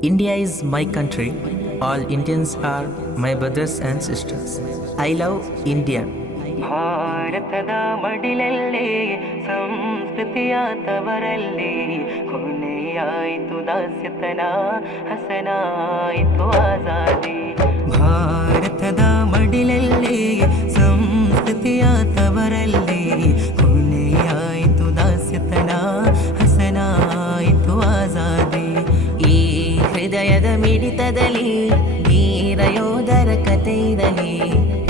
India is my country. All Indians are my brothers and sisters. I love India. ಭಾರತದ ಮಡಿಲಲ್ಲಿ ಸಂಸ್ಕೃತಿಯ ತವರಲ್ಲಿ ಕೊನೆಯಾಯಿತು ದಾಸ್ಯತನ ಹಸನಾಯಿತು ಆಜಾದಿ. ಭಾರತದ ಮಡಿಲಲ್ಲಿ ಸಂಸ್ಕೃತಿಯ ತವರಲ್ಲಿ ಕೊನೆಯಾಯಿತು ದಾಸ್ಯತನ ಹಸನಾಯಿತು ಆಜಾದಿ. ಈ ಹೃದಯದ ಮಿಡಿತದಲ್ಲಿ ವೀರ ಯೋಧರ ಕಥೆ ಇರಲಿ,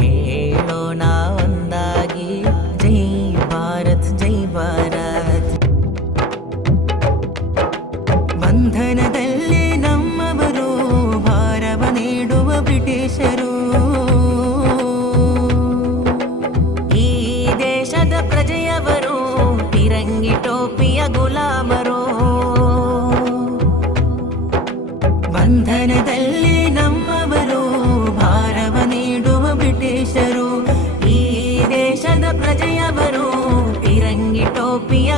ಹೇಳೋಣ ಒಂದಾಗಿ ಜೈ ಭಾರತ್ ಜೈ ಭಾರತ್. ಬಂಧನದಲ್ಲಿ ನಮ್ಮವರು ಭಾರವ ನೀಡುವ ಬ್ರಿಟಿಷರು, ಈ ದೇಶದ ಪ್ರಜೆಯವರು ತಿರಂಗಿ ಟೋಪಿಯ ಗುಲಾಮರು. ಬಂಧನದಲ್ಲಿ ನಮ್ಮವರು ಭಾರವ ನೀಡುವ ಬ್ರಿಟಿಷರು, ಈ ದೇಶದ ಪ್ರಜೆಯವರು ತಿರಂಗಿ ಟೋಪಿಯ